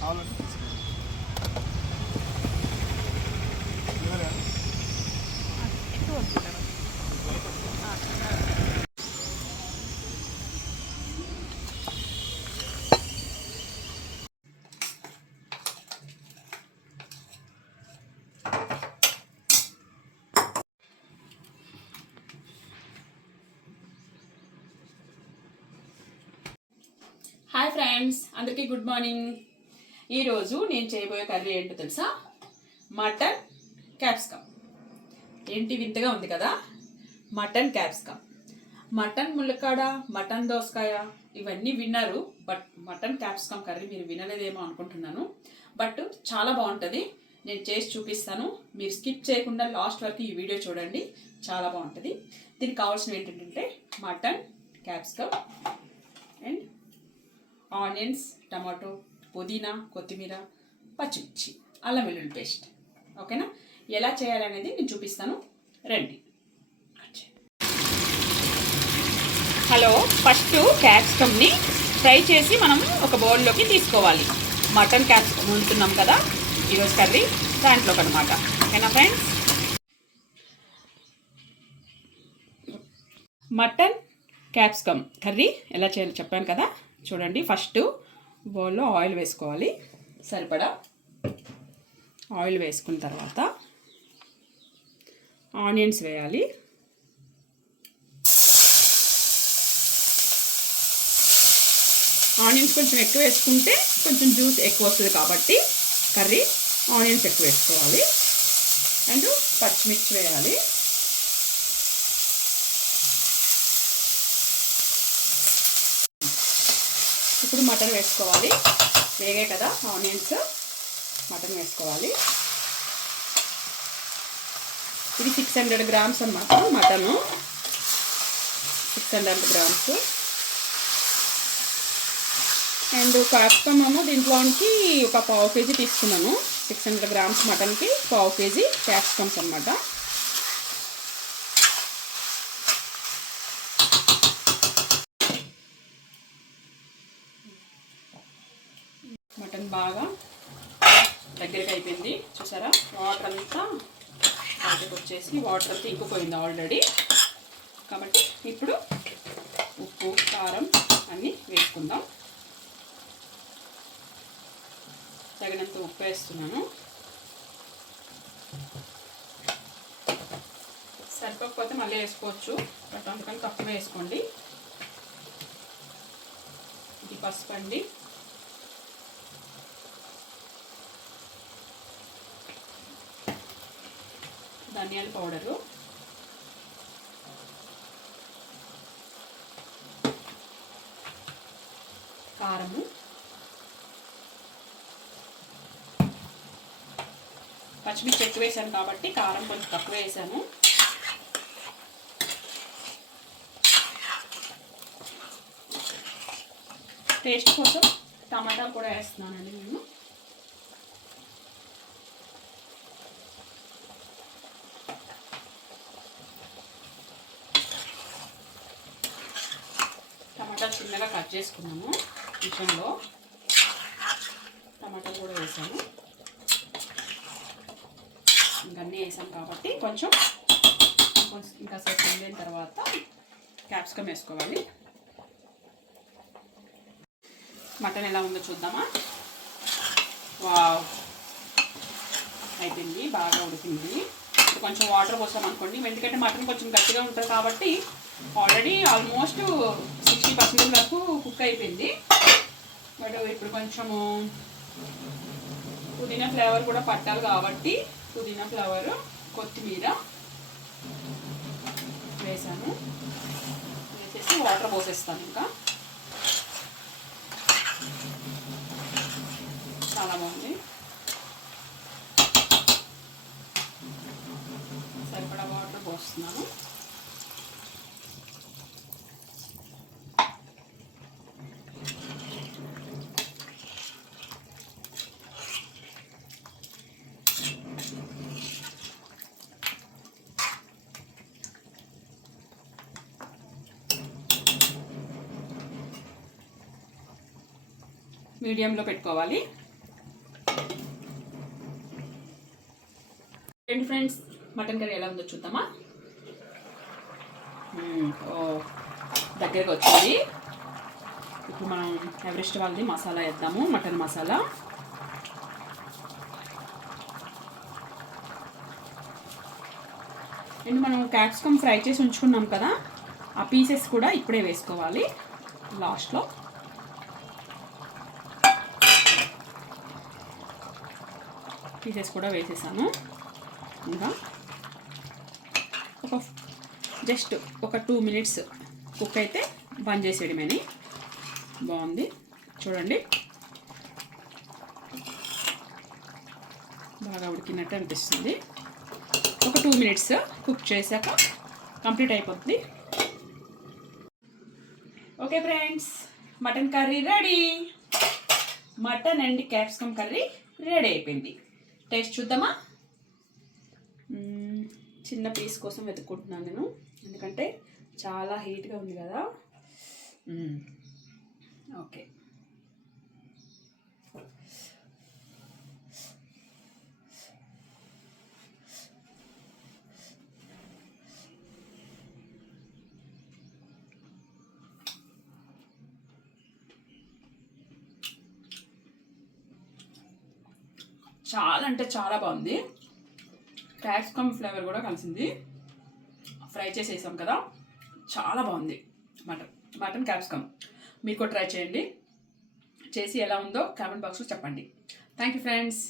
Hi friends, అందరికీ good morning. ఈరోజు నేను చేయబోయే కర్రీ ఏంటో తెలుసా? Mutton capsicum. ఏంటి వింతగా ఉంది కదా? Mutton capsicum. మటన్ ములక్కాడ, మటన్ దోసకాయ ఇవన్నీ విన్నారు, బట్ మటన్ క్యాప్సికమ్ కర్రీ మీరు వినలేదేమో అనుకుంటున్నాను. బట్ చాలా బాగుంటుంది. నేను చేసి చూపిస్తాను. మీరు స్కిప్ చేయకుండా లాస్ట్ వరకు ఈ వీడియో చూడండి, చాలా బాగుంటుంది. దీనికి కావాల్సినవి ఏంటంటే mutton, capsicum and onions, tomato, పుదీనా, కొత్తిమీర, పచ్చిమిర్చి, అల్లం వెల్లుల్లి పేస్ట్. ఓకేనా? ఎలా చేయాలనేది నేను చూపిస్తాను, రండి. హలో, ఫస్ట్ క్యాప్సికమ్ని ఫ్రై చేసి మనం ఒక బౌల్లోకి తీసుకోవాలి. మటన్ క్యాప్సికమ్ వండుతున్నాం కదా ఈరోజు కర్రీ, దాంట్లోకి అనమాట. ఓకేనా ఫ్రెండ్స్? మటన్ క్యాప్సికమ్ కర్రీ ఎలా చేయాలో చెప్పాను కదా, చూడండి. ఫస్ట్ బౌల్లో ఆయిల్ వేసుకోవాలి, సరిపడా ఆయిల్ వేసుకున్న తర్వాత ఆనియన్స్ వేయాలి. ఆనియన్స్ కొంచెం ఎక్కువ వేసుకుంటే కొంచెం జ్యూస్ ఎక్కువ వస్తుంది కాబట్టి కర్రీ ఆనియన్స్ ఎక్కువ వేసుకోవాలి. అండ్ పచ్చిమిర్చి వేయాలి. ఇప్పుడు మటన్ వేసుకోవాలి. వేగాయి కదా ఆనియన్స్, మటన్ వేసుకోవాలి. ఇది 600 గ్రామ్స్ అన్నమాట మటను, 600 గ్రామ్స్. అండ్ క్యాప్సికమ్ ఏమో దీంట్లోనికి ఒక పావు కేజీ తీసుకున్నాను. 600 గ్రామ్స్ మటన్కి పావు కేజీ క్యాప్సికమ్స్ అన్నమాట. మటన్ బాగా దగ్గరికి అయిపోయింది, చూసారా? వాటర్ అంతా బయటకు వచ్చేసి వాటర్ అంతా ఇంకిపోయింది ఆల్రెడీ. కాబట్టి ఇప్పుడు ఉప్పు, కారం అన్నీ వేసుకుందాం. తగినంత ఉప్పు వేస్తున్నాను. సరిపోకపోతే మళ్ళీ వేసుకోవచ్చు, బట్ అందుకని తక్కువ వేసుకోండి. ఇది పసుపు అండి. ధనియాల పౌడరు, కారము, పచ్చిమిర్చి ఎక్కువ వేసాను కాబట్టి కారం కొంచెం తక్కువ వేసాను. టేస్ట్ కోసం టమాటాలు కూడా వేస్తున్నానండి నేను. టమాటాలు చిన్నగా కట్ చేసుకున్నాము. కిచెన్లో టమాటాలు కూడా వేసాము. ఇంకన్నీ వేసాము కాబట్టి కొంచెం ఇంకా సేపు అయిన తర్వాత క్యాప్సికమ్ వేసుకోవాలి. మటన్ ఎలా ఉందో చూద్దామా? వావ్, అయిపోయింది, బాగా ఉడికింది. కొంచెం వాటర్ పోసాం అనుకోండి, ఎందుకంటే మటన్ కొంచెం గట్టిగా ఉంటుంది కాబట్టి ఆల్రెడీ ఆల్మోస్ట్ 60% వరకు కుక్ అయిపోయింది. బట్ ఇప్పుడు కొంచెము పుదీనా ఫ్లేవర్ కూడా పట్టాలి కాబట్టి పుదీనా ఫ్లేవర్, కొత్తిమీర వేసాను. వేసేసి వాటర్ పోసేస్తాను. ఇంకా చాలా బాగుంది. సరిపడా వాటర్ పోస్తున్నాను. మీడియంలో పెట్టుకోవాలి. ఏంటి ఫ్రెండ్స్, మటన్ కర్రీ ఎలా ఉందో చూద్దామా. ఓ దగ్గరకు వచ్చింది. ఇప్పుడు మనం ఎవరెస్ట్ వాళ్ళది మసాలా వేద్దాము, మటన్ మసాలా. అండ్ మనం క్యాప్సికమ్ ఫ్రై చేసి ఉంచుకున్నాం కదా, ఆ పీసెస్ కూడా ఇప్పుడే వేసుకోవాలి లాస్ట్లో. పీసెస్ కూడా వేసేసాను. ఇంకా జస్ట్ ఒక 2 minutes కుక్ అయితే బంద్ చేసేయడమేని. బాగుంది చూడండి, బాగా ఉడికినట్టు అనిపిస్తుంది. ఒక 2 minutes కుక్ చేశాక కంప్లీట్ అయిపోతుంది. Okay friends, mutton curry ready. Mutton and capsicum curry ready అయిపోయింది. టేస్ట్ చూద్దామా. చిన్న పీస్ కోసం వెతుక్కుంటున్నాను నేను, ఎందుకంటే చాలా హీట్గా ఉంది కదా. ఓకే, చాలా అంటే చాలా బాగుంది. క్యాప్సికమ్ ఫ్లేవర్ కూడా కలిసింది. ఫ్రై చేసేసాం కదా, చాలా బాగుంది. మటన్ క్యాప్సికమ్ మీరు కూడా ట్రై చేయండి. చేసి ఎలా ఉందో కామెంట్ బాక్స్లో చెప్పండి. Thank you friends.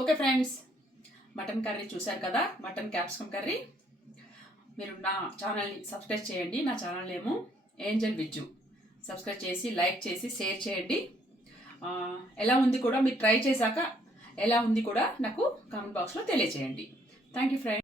Okay friends, mutton curry చూశారు కదా, మటన్ క్యాప్సికమ్ కర్రీ. మీరు నా ఛానల్ని సబ్స్క్రైబ్ చేయండి. నా ఛానల్ ఏమో ఏంజల్ విజ్జు. సబ్స్క్రైబ్ చేసి లైక్ చేసి షేర్ చేయండి. ఎలా ఉంది కూడా మీరు ట్రై చేశాక ఎలా ఉంది కూడా నాకు కామెంట్ బాక్స్లో తెలియచేయండి. Thank you friends.